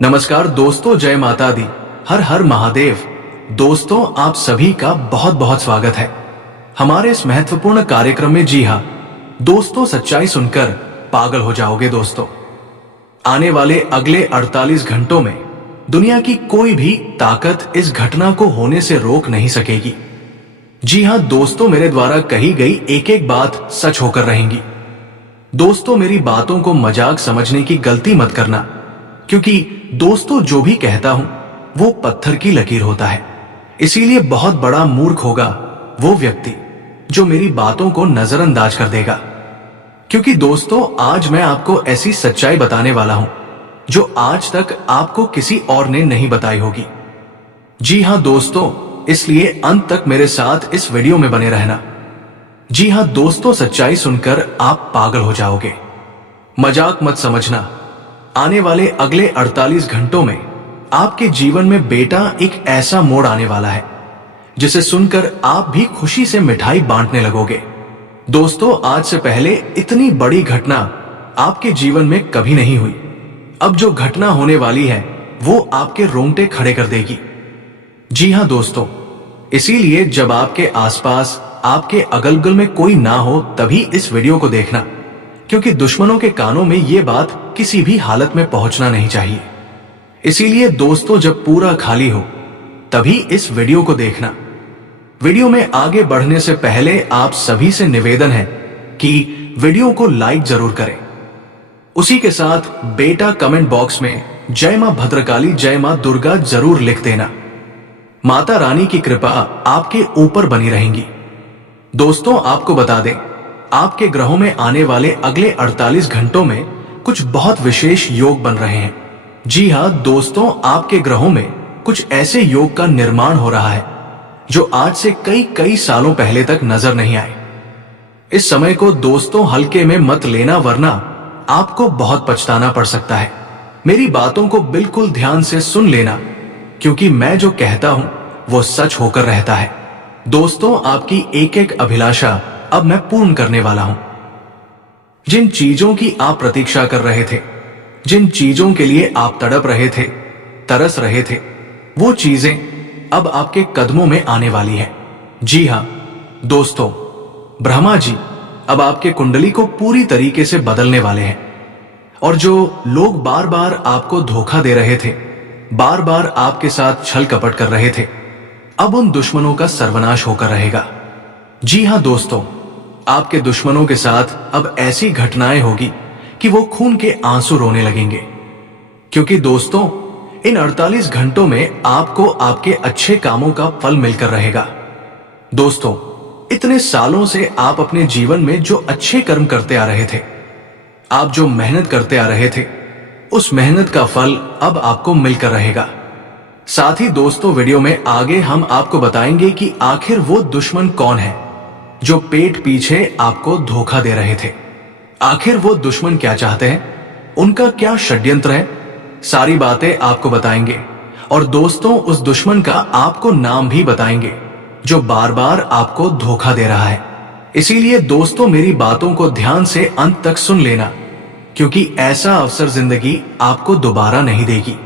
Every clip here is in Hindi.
नमस्कार दोस्तों, जय माता दी, हर हर महादेव। दोस्तों, आप सभी का बहुत बहुत स्वागत है हमारे इस महत्वपूर्ण कार्यक्रम में। जी हाँ दोस्तों, सच्चाई सुनकर पागल हो जाओगे दोस्तों। आने वाले अगले 48 घंटों में दुनिया की कोई भी ताकत इस घटना को होने से रोक नहीं सकेगी। जी हाँ दोस्तों, मेरे द्वारा कही गई एक एक बात सच होकर रहेंगी। दोस्तों, मेरी बातों को मजाक समझने की गलती मत करना, क्योंकि दोस्तों जो भी कहता हूं वो पत्थर की लकीर होता है। इसीलिए बहुत बड़ा मूर्ख होगा वो व्यक्ति जो मेरी बातों को नजरअंदाज कर देगा। क्योंकि दोस्तों, आज मैं आपको ऐसी सच्चाई बताने वाला हूं जो आज तक आपको किसी और ने नहीं बताई होगी। जी हां दोस्तों, इसलिए अंत तक मेरे साथ इस वीडियो में बने रहना। जी हां दोस्तों, सच्चाई सुनकर आप पागल हो जाओगे। मजाक मत समझना। आने वाले अगले 48 घंटों में आपके जीवन में बेटा एक ऐसा मोड़ आने वाला है जिसे सुनकर आप भी खुशी से मिठाई बांटने लगोगे। दोस्तों, आज से पहले इतनी बड़ी घटना आपके जीवन में कभी नहीं हुई। अब जो घटना होने वाली है वो आपके रोंगटे खड़े कर देगी। जी हां दोस्तों, इसीलिए जब आपके आसपास, आपके अगल बगल में कोई ना हो तभी इस वीडियो को देखना, क्योंकि दुश्मनों के कानों में ये बात किसी भी हालत में पहुंचना नहीं चाहिए। इसीलिए दोस्तों, जब पूरा खाली हो तभी इस वीडियो को देखना। वीडियो में आगे बढ़ने से पहले आप सभी से निवेदन है कि वीडियो को लाइक जरूर करें। उसी के साथ बेटा कमेंट बॉक्स में जय मां भद्रकाली, जय मां दुर्गा जरूर लिख देना। माता रानी की कृपा आपके ऊपर बनी रहेंगी। दोस्तों, आपको बता दें, आपके ग्रहों में आने वाले अगले 48 घंटों में कुछ बहुत विशेष योग बन रहे हैं। जी हां दोस्तों, आपके ग्रहों में कुछ ऐसे योग का निर्माण हो रहा है जो आज से कई सालों पहले तक नजर नहीं आए। इस समय को दोस्तों हल्के में मत लेना, वरना आपको बहुत पछताना पड़ सकता है। मेरी बातों को बिल्कुल ध्यान से सुन लेना, क्योंकि मैं जो कहता हूं वो सच होकर रहता है। दोस्तों, आपकी एक एक अभिलाषा अब मैं पूर्ण करने वाला हूं। जिन चीजों की आप प्रतीक्षा कर रहे थे, जिन चीजों के लिए आप तड़प रहे थे, तरस रहे थे, वो चीजें अब आपके कदमों में आने वाली है। जी हां दोस्तों, ब्रह्मा जी अब आपके कुंडली को पूरी तरीके से बदलने वाले हैं। और जो लोग बार बार आपको धोखा दे रहे थे, बार बार आपके साथ छल कपट कर रहे थे, अब उन दुश्मनों का सर्वनाश होकर रहेगा। जी हां दोस्तों, आपके दुश्मनों के साथ अब ऐसी घटनाएं होगी कि वो खून के आंसू रोने लगेंगे। क्योंकि दोस्तों, इन 48 घंटों में आपको आपके अच्छे कामों का फल मिलकर रहेगा। दोस्तों, इतने सालों से आप अपने जीवन में जो अच्छे कर्म करते आ रहे थे, आप जो मेहनत करते आ रहे थे, उस मेहनत का फल अब आपको मिलकर रहेगा। साथ ही दोस्तों, वीडियो में आगे हम आपको बताएंगे कि आखिर वो दुश्मन कौन है जो पेट पीछे आपको धोखा दे रहे थे। आखिर वो दुश्मन क्या चाहते हैं, उनका क्या षड्यंत्र है, सारी बातें आपको बताएंगे। और दोस्तों, उस दुश्मन का आपको नाम भी बताएंगे जो बार बार आपको धोखा दे रहा है। इसीलिए दोस्तों, मेरी बातों को ध्यान से अंत तक सुन लेना, क्योंकि ऐसा अवसर जिंदगी आपको दोबारा नहीं देगी।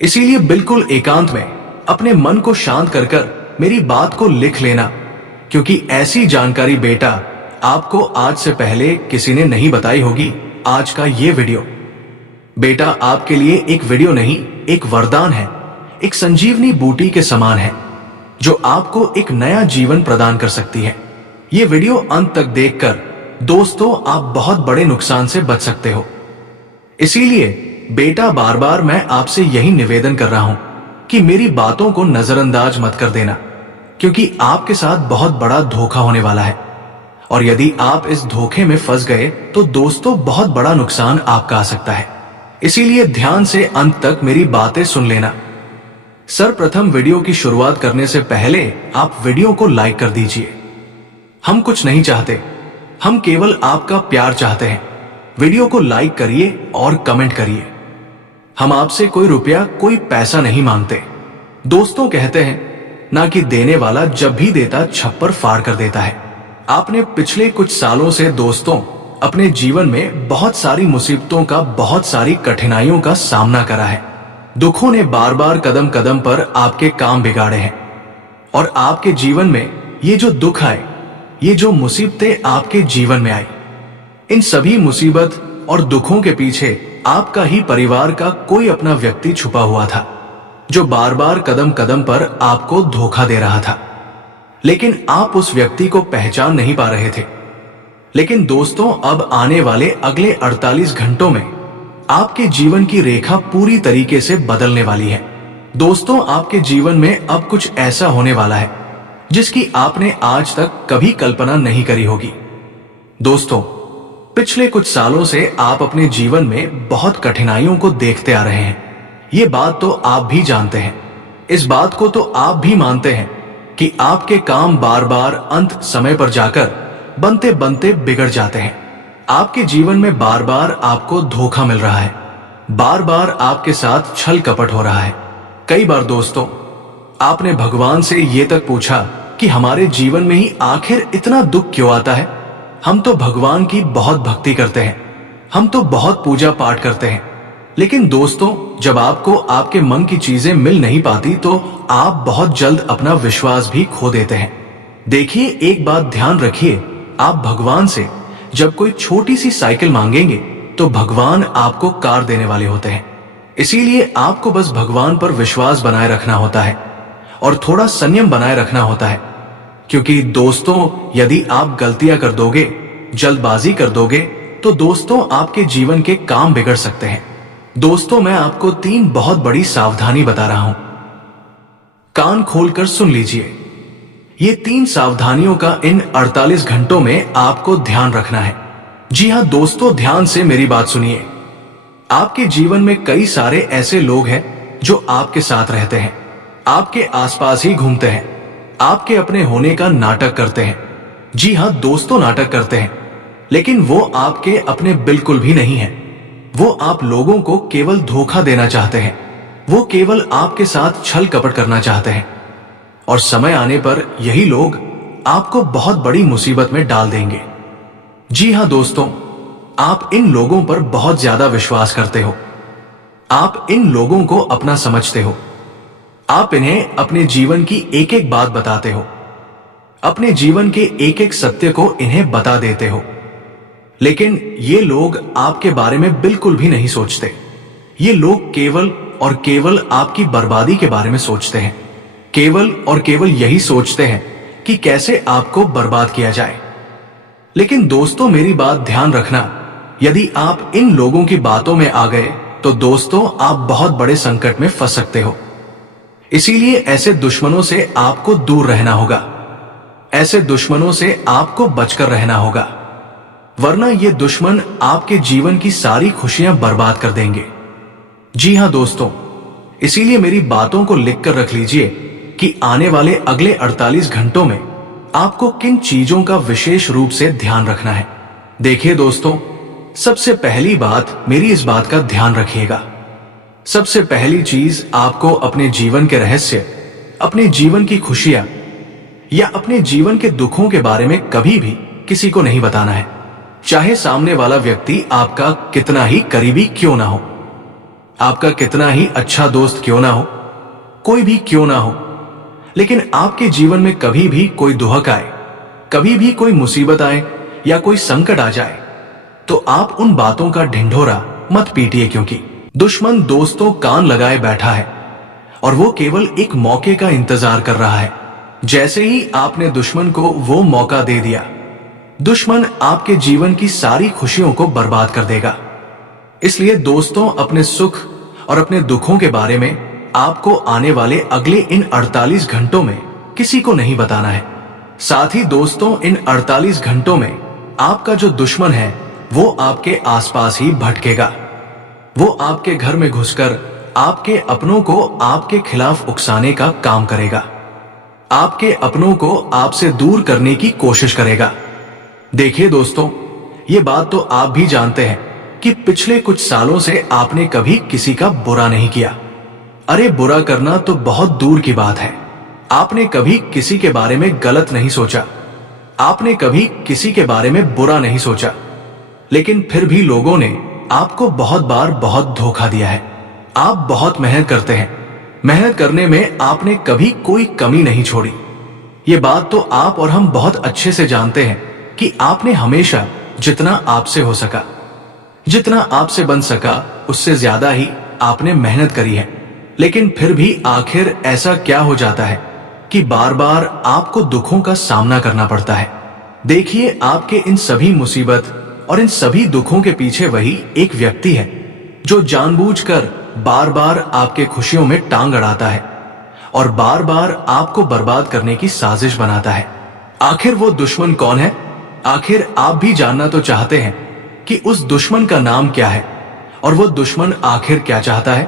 इसीलिए बिल्कुल एकांत में अपने मन को शांत कर मेरी बात को लिख लेना, क्योंकि ऐसी जानकारी बेटा आपको आज से पहले किसी ने नहीं बताई होगी। आज का ये वीडियो बेटा आपके लिए एक वीडियो नहीं, एक वरदान है, एक संजीवनी बूटी के समान है जो आपको एक नया जीवन प्रदान कर सकती है। ये वीडियो अंत तक देखकर दोस्तों आप बहुत बड़े नुकसान से बच सकते हो। इसीलिए बेटा बार बार मैं आपसे यही निवेदन कर रहा हूं कि मेरी बातों को नजरअंदाज मत कर देना, क्योंकि आपके साथ बहुत बड़ा धोखा होने वाला है। और यदि आप इस धोखे में फंस गए तो दोस्तों बहुत बड़ा नुकसान आपका आ सकता है। इसीलिए ध्यान से अंत तक मेरी बातें सुन लेना। सर्वप्रथम वीडियो की शुरुआत करने से पहले आप वीडियो को लाइक कर दीजिए। हम कुछ नहीं चाहते, हम केवल आपका प्यार चाहते हैं। वीडियो को लाइक करिए और कमेंट करिए। हम आपसे कोई रुपया, कोई पैसा नहीं मांगते। दोस्तों कहते हैं ना कि देने वाला जब भी देता छप्पर फाड़ कर देता है। आपने पिछले कुछ सालों से दोस्तों अपने जीवन में बहुत सारी मुसीबतों का, बहुत सारी कठिनाइयों का सामना करा है। दुखों ने बार बार कदम कदम पर आपके काम बिगाड़े हैं और आपके जीवन में ये जो दुख आए, ये जो मुसीबतें आपके जीवन में आई, इन सभी मुसीबत और दुखों के पीछे आपका ही परिवार का कोई अपना व्यक्ति छुपा हुआ था, जो बार बार कदम कदम पर आपको धोखा दे रहा था। लेकिन आप उस व्यक्ति को पहचान नहीं पा रहे थे। लेकिन दोस्तों, अब आने वाले अगले 48 घंटों में आपके जीवन की रेखा पूरी तरीके से बदलने वाली है। दोस्तों, आपके जीवन में अब कुछ ऐसा होने वाला है जिसकी आपने आज तक कभी कल्पना नहीं करी होगी। दोस्तों, पिछले कुछ सालों से आप अपने जीवन में बहुत कठिनाइयों को देखते आ रहे हैं। ये बात तो आप भी जानते हैं, इस बात को तो आप भी मानते हैं कि आपके काम बार बार अंत समय पर जाकर बनते बनते बिगड़ जाते हैं। आपके जीवन में बार बार आपको धोखा मिल रहा है, बार बार आपके साथ छल कपट हो रहा है। कई बार दोस्तों, आपने भगवान से ये तक पूछा कि हमारे जीवन में ही आखिर इतना दुख क्यों आता है। हम तो भगवान की बहुत भक्ति करते हैं, हम तो बहुत पूजा पाठ करते हैं, लेकिन दोस्तों, जब आपको आपके मन की चीजें मिल नहीं पाती तो आप बहुत जल्द अपना विश्वास भी खो देते हैं। देखिए, एक बात ध्यान रखिए, आप भगवान से जब कोई छोटी सी साइकिल मांगेंगे तो भगवान आपको कार देने वाले होते हैं। इसीलिए आपको बस भगवान पर विश्वास बनाए रखना होता है और थोड़ा संयम बनाए रखना होता है, क्योंकि दोस्तों, यदि आप गलतियां कर दोगे, जल्दबाजी कर दोगे, तो दोस्तों आपके जीवन के काम बिगड़ सकते हैं। दोस्तों, मैं आपको 3 बहुत बड़ी सावधानी बता रहा हूं, कान खोलकर सुन लीजिए। ये 3 सावधानियों का इन 48 घंटों में आपको ध्यान रखना है। जी हां दोस्तों, ध्यान से मेरी बात सुनिए। आपके जीवन में कई सारे ऐसे लोग हैं जो आपके साथ रहते हैं, आपके आसपास ही घूमते हैं, आपके अपने होने का नाटक करते हैं। जी हां दोस्तों, नाटक करते हैं, लेकिन वो आपके अपने बिल्कुल भी नहीं है। वो आप लोगों को केवल धोखा देना चाहते हैं, वो केवल आपके साथ छल कपट करना चाहते हैं, और समय आने पर यही लोग आपको बहुत बड़ी मुसीबत में डाल देंगे। जी हां दोस्तों, आप इन लोगों पर बहुत ज्यादा विश्वास करते हो, आप इन लोगों को अपना समझते हो, आप इन्हें अपने जीवन की एक एक बात बताते हो, अपने जीवन के एक एक सत्य को इन्हें बता देते हो। लेकिन ये लोग आपके बारे में बिल्कुल भी नहीं सोचते। ये लोग केवल और केवल आपकी बर्बादी के बारे में सोचते हैं, केवल और केवल यही सोचते हैं कि कैसे आपको बर्बाद किया जाए। लेकिन दोस्तों, मेरी बात ध्यान रखना, यदि आप इन लोगों की बातों में आ गए तो दोस्तों आप बहुत बड़े संकट में फंस सकते हो। इसीलिए ऐसे दुश्मनों से आपको दूर रहना होगा, ऐसे दुश्मनों से आपको बचकर रहना होगा, वरना ये दुश्मन आपके जीवन की सारी खुशियां बर्बाद कर देंगे। जी हां दोस्तों, इसीलिए मेरी बातों को लिखकर रख लीजिए कि आने वाले अगले 48 घंटों में आपको किन चीजों का विशेष रूप से ध्यान रखना है। देखिए दोस्तों, सबसे पहली बात, मेरी इस बात का ध्यान रखिएगा। सबसे पहली चीज, आपको अपने जीवन के रहस्य, अपने जीवन की खुशियां या अपने जीवन के दुखों के बारे में कभी भी किसी को नहीं बताना है, चाहे सामने वाला व्यक्ति आपका कितना ही करीबी क्यों ना हो, आपका कितना ही अच्छा दोस्त क्यों ना हो, कोई भी क्यों ना हो। लेकिन आपके जीवन में कभी भी कोई दुहक आए, कभी भी कोई मुसीबत आए या कोई संकट आ जाए, तो आप उन बातों का ढिंढोरा मत पीटिए, क्योंकि दुश्मन दोस्तों कान लगाए बैठा है और वो केवल एक मौके का इंतजार कर रहा है। जैसे ही आपने दुश्मन को वो मौका दे दिया, दुश्मन आपके जीवन की सारी खुशियों को बर्बाद कर देगा। इसलिए दोस्तों, अपने सुख और अपने दुखों के बारे में आपको आने वाले अगले इन 48 घंटों में किसी को नहीं बताना है। साथ ही दोस्तों, इन 48 घंटों में आपका जो दुश्मन है वो आपके आसपास ही भटकेगा। वो आपके घर में घुसकर आपके अपनों को आपके खिलाफ उकसाने का काम करेगा, आपके अपनों को आपसे दूर करने की कोशिश करेगा। देखिए दोस्तों, ये बात तो आप भी जानते हैं कि पिछले कुछ सालों से आपने कभी किसी का बुरा नहीं किया। अरे, बुरा करना तो बहुत दूर की बात है। आपने कभी किसी के बारे में गलत नहीं सोचा, आपने कभी किसी के बारे में बुरा नहीं सोचा, लेकिन फिर भी लोगों ने आपको बहुत बार बहुत धोखा दिया है। आप बहुत मेहनत करते हैं। मेहनत करने में आपने कभी कोई कमी नहीं छोड़ी। ये बात तो आप और हम बहुत अच्छे से जानते हैं कि आपने हमेशा जितना आपसे हो सका, जितना आपसे बन सका, उससे ज्यादा ही आपने मेहनत करी है। लेकिन फिर भी आखिर ऐसा क्या हो जाता है कि बार बार आपको दुखों का सामना करना पड़ता है। देखिए, आपके इन सभी मुसीबत और इन सभी दुखों के पीछे वही एक व्यक्ति है जो जानबूझकर बार बार आपके खुशियों में टांग अड़ाता है और बार बार आपको बर्बाद करने की साजिश बनाता है। आखिर वो दुश्मन कौन है? आखिर आप भी जानना तो चाहते हैं कि उस दुश्मन का नाम क्या है और वो दुश्मन आखिर क्या चाहता है।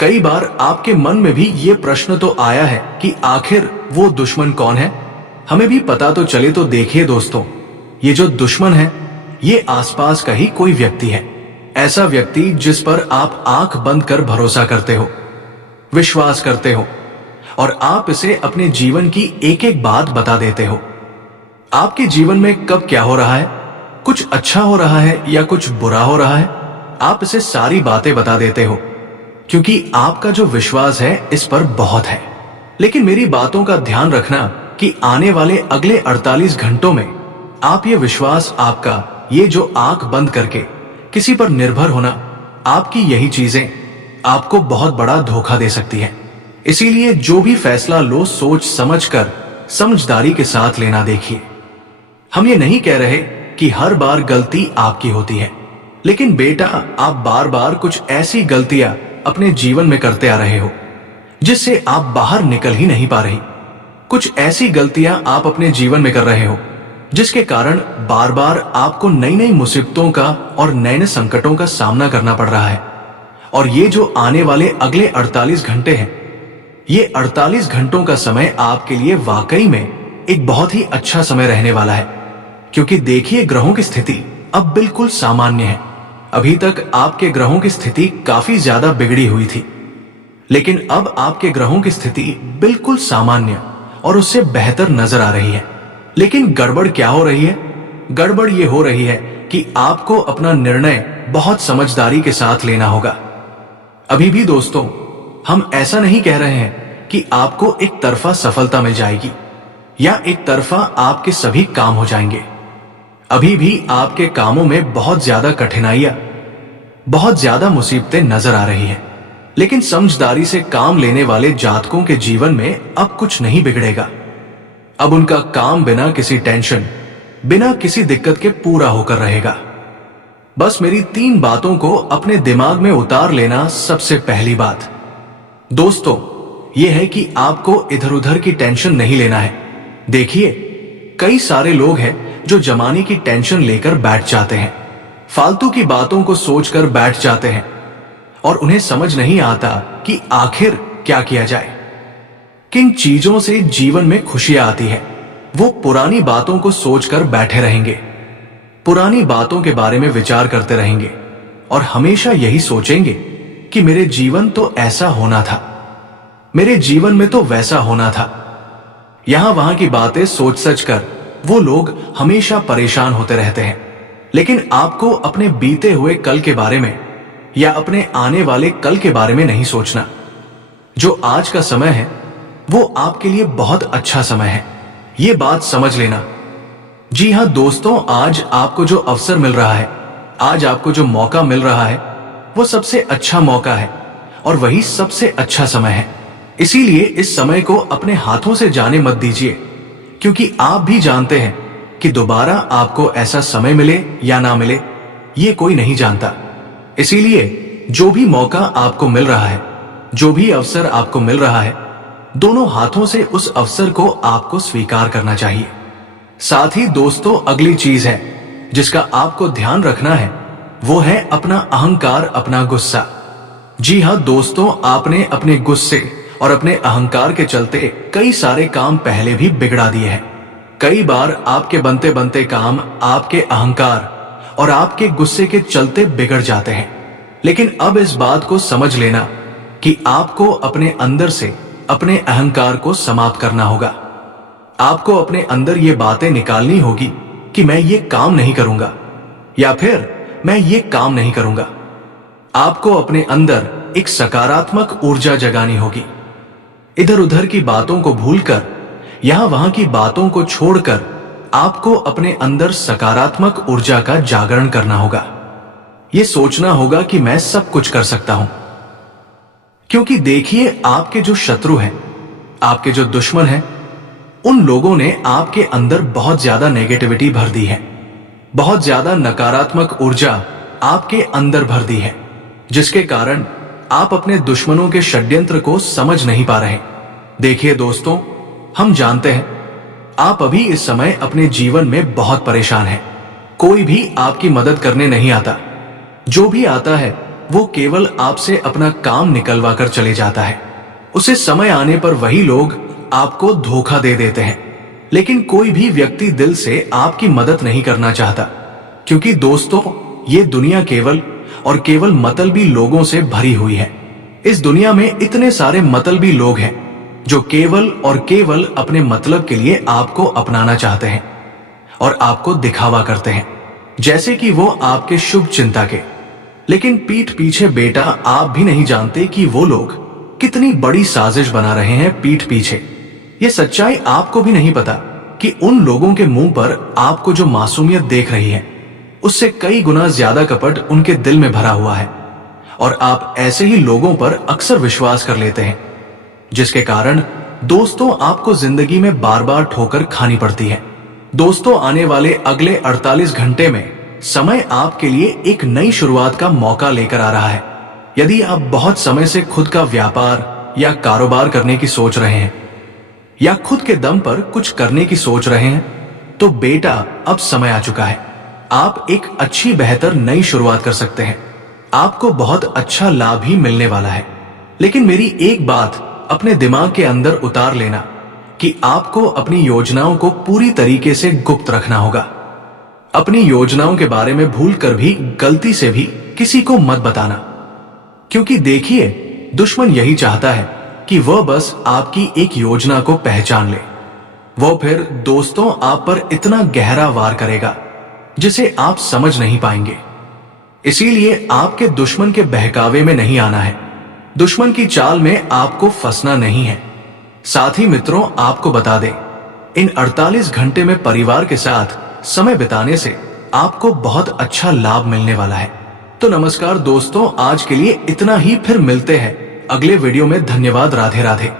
कई बार आपके मन में भी ये प्रश्न तो आया है कि आखिर वो दुश्मन कौन है, हमें भी पता तो चले। तो देखिए दोस्तों, ये जो दुश्मन है ये आसपास का ही कोई व्यक्ति है। ऐसा व्यक्ति जिस पर आप आंख बंद कर भरोसा करते हो, विश्वास करते हो और आप इसे अपने जीवन की एक एक बात बता देते हो। आपके जीवन में कब क्या हो रहा है, कुछ अच्छा हो रहा है या कुछ बुरा हो रहा है, आप इसे सारी बातें बता देते हो क्योंकि आपका जो विश्वास है इस पर बहुत है। लेकिन मेरी बातों का ध्यान रखना कि आने वाले अगले 48 घंटों में आप ये विश्वास, आपका ये जो आंख बंद करके किसी पर निर्भर होना, आपकी यही चीजें आपको बहुत बड़ा धोखा दे सकती है। इसीलिए जो भी फैसला लो सोच समझकर समझदारी के साथ लेना। देखिए, हम ये नहीं कह रहे कि हर बार गलती आपकी होती है, लेकिन बेटा आप बार बार कुछ ऐसी गलतियां अपने जीवन में करते आ रहे हो जिससे आप बाहर निकल ही नहीं पा रही। कुछ ऐसी गलतियां आप अपने जीवन में कर रहे हो जिसके कारण बार बार आपको नई नई मुसीबतों का और नए नए संकटों का सामना करना पड़ रहा है। और ये जो आने वाले अगले 48 घंटे हैं, ये 48 घंटों का समय आपके लिए वाकई में एक बहुत ही अच्छा समय रहने वाला है। क्योंकि देखिए, ग्रहों की स्थिति अब बिल्कुल सामान्य है। अभी तक आपके ग्रहों की स्थिति काफी ज्यादा बिगड़ी हुई थी, लेकिन अब आपके ग्रहों की स्थिति बिल्कुल सामान्य और उससे बेहतर नजर आ रही है। लेकिन गड़बड़ क्या हो रही है? गड़बड़ ये हो रही है कि आपको अपना निर्णय बहुत समझदारी के साथ लेना होगा। अभी भी दोस्तों, हम ऐसा नहीं कह रहे हैं कि आपको एक तरफा सफलता मिल जाएगी या एक तरफा आपके सभी काम हो जाएंगे। अभी भी आपके कामों में बहुत ज्यादा कठिनाइयां, बहुत ज्यादा मुसीबतें नजर आ रही हैं। लेकिन समझदारी से काम लेने वाले जातकों के जीवन में अब कुछ नहीं बिगड़ेगा। अब उनका काम बिना किसी टेंशन, बिना किसी दिक्कत के पूरा होकर रहेगा। बस मेरी 3 बातों को अपने दिमाग में उतार लेना। सबसे पहली बात दोस्तों यह है कि आपको इधर उधर की टेंशन नहीं लेना है। देखिए, कई सारे लोग हैं जो जमाने की टेंशन लेकर बैठ जाते हैं, फालतू की बातों को सोचकर बैठ जाते हैं और उन्हें समझ नहीं आता कि आखिर क्या किया जाए, किन चीजों से जीवन में खुशियां आती है। वो पुरानी बातों को सोचकर बैठे रहेंगे, पुरानी बातों के बारे में विचार करते रहेंगे और हमेशा यही सोचेंगे कि मेरे जीवन तो ऐसा होना था, मेरे जीवन में तो वैसा होना था। यहां वहां की बातें सोच सच कर वो लोग हमेशा परेशान होते रहते हैं। लेकिन आपको अपने बीते हुए कल के बारे में या अपने आने वाले कल के बारे में नहीं सोचना। जो आज का समय है वो आपके लिए बहुत अच्छा समय है, ये बात समझ लेना। जी हां दोस्तों, आज आपको जो अवसर मिल रहा है, आज आपको जो मौका मिल रहा है, वो सबसे अच्छा मौका है और वही सबसे अच्छा समय है। इसीलिए इस समय को अपने हाथों से जाने मत दीजिए, क्योंकि आप भी जानते हैं कि दोबारा आपको ऐसा समय मिले या ना मिले, ये कोई नहीं जानता। इसीलिए जो भी मौका आपको मिल रहा है, जो भी अवसर आपको मिल रहा है, दोनों हाथों से उस अवसर को आपको स्वीकार करना चाहिए। साथ ही दोस्तों, अगली चीज है जिसका आपको ध्यान रखना है, वो है अपना अहंकार, अपना गुस्सा। जी हां दोस्तों, आपने अपने गुस्से और अपने अहंकार के चलते कई सारे काम पहले भी बिगड़ा दिए हैं। कई बार आपके बनते बनते काम आपके अहंकार और आपके गुस्से के चलते बिगड़ जाते हैं। लेकिन अब इस बात को समझ लेना कि आपको अपने अंदर से अपने अहंकार को समाप्त करना होगा। आपको अपने अंदर ये बातें निकालनी होगी कि मैं ये काम नहीं करूंगा या फिर मैं ये काम नहीं करूंगा। आपको अपने अंदर एक सकारात्मक ऊर्जा जगानी होगी। इधर उधर की बातों को भूलकर, यहां वहां की बातों को छोड़कर आपको अपने अंदर सकारात्मक ऊर्जा का जागरण करना होगा। ये सोचना होगा कि मैं सब कुछ कर सकता हूं। क्योंकि देखिए, आपके जो शत्रु हैं, आपके जो दुश्मन हैं, उन लोगों ने आपके अंदर बहुत ज्यादा नेगेटिविटी भर दी है, बहुत ज्यादा नकारात्मक ऊर्जा आपके अंदर भर दी है, जिसके कारण आप अपने दुश्मनों के षड्यंत्र को समझ नहीं पा रहे। देखिए दोस्तों, हम जानते हैं आप अभी इस समय अपने जीवन में बहुत परेशान हैं। कोई भी आपकी मदद करने नहीं आता। जो भी आता है वो केवल आपसे अपना काम निकलवा कर चले जाता है। उसे समय आने पर वही लोग आपको धोखा दे देते हैं। लेकिन कोई भी व्यक्ति दिल से आपकी मदद नहीं करना चाहता, क्योंकि दोस्तों, ये दुनिया केवल और केवल मतलबी लोगों से भरी हुई है। इस दुनिया में इतने सारे मतलबी लोग हैं जो केवल और केवल अपने मतलब के लिए आपको अपनाना चाहते हैं और आपको दिखावा करते हैं, जैसे कि वो आपके शुभ चिंता के। लेकिन पीठ पीछे बेटा, आप भी नहीं जानते कि वो लोग कितनी बड़ी साजिश बना रहे हैं पीठ पीछे। ये सच्चाई आपको भी नहीं पता कि उन लोगों के मुंह पर आपको जो मासूमियत देख रही है, उससे कई गुना ज्यादा कपट उनके दिल में भरा हुआ है। और आप ऐसे ही लोगों पर अक्सर विश्वास कर लेते हैं, जिसके कारण दोस्तों आपको जिंदगी में बार बार ठोकर खानी पड़ती है। दोस्तों, आने वाले अगले 48 घंटे में समय आपके लिए एक नई शुरुआत का मौका लेकर आ रहा है। यदि आप बहुत समय से खुद का व्यापार या कारोबार करने की सोच रहे हैं या खुद के दम पर कुछ करने की सोच रहे हैं, तो बेटा, अब समय आ चुका है। आप एक अच्छी बेहतर नई शुरुआत कर सकते हैं। आपको बहुत अच्छा लाभ ही मिलने वाला है। लेकिन मेरी एक बात अपने दिमाग के अंदर उतार लेना कि आपको अपनी योजनाओं को पूरी तरीके से गुप्त रखना होगा। अपनी योजनाओं के बारे में भूलकर भी, गलती से भी किसी को मत बताना। क्योंकि देखिए, दुश्मन यही चाहता है कि वह बस आपकी एक योजना को पहचान ले। वो फिर दोस्तों आप पर इतना गहरा वार करेगा जिसे आप समझ नहीं पाएंगे। इसीलिए आपके दुश्मन के बहकावे में नहीं आना है। दुश्मन की चाल में आपको फंसना नहीं है। साथ ही मित्रों, आपको बता दें, इन 48 घंटे में परिवार के साथ समय बिताने से आपको बहुत अच्छा लाभ मिलने वाला है। तो नमस्कार दोस्तों, आज के लिए इतना ही। फिर मिलते हैं अगले वीडियो में। धन्यवाद। राधे राधे।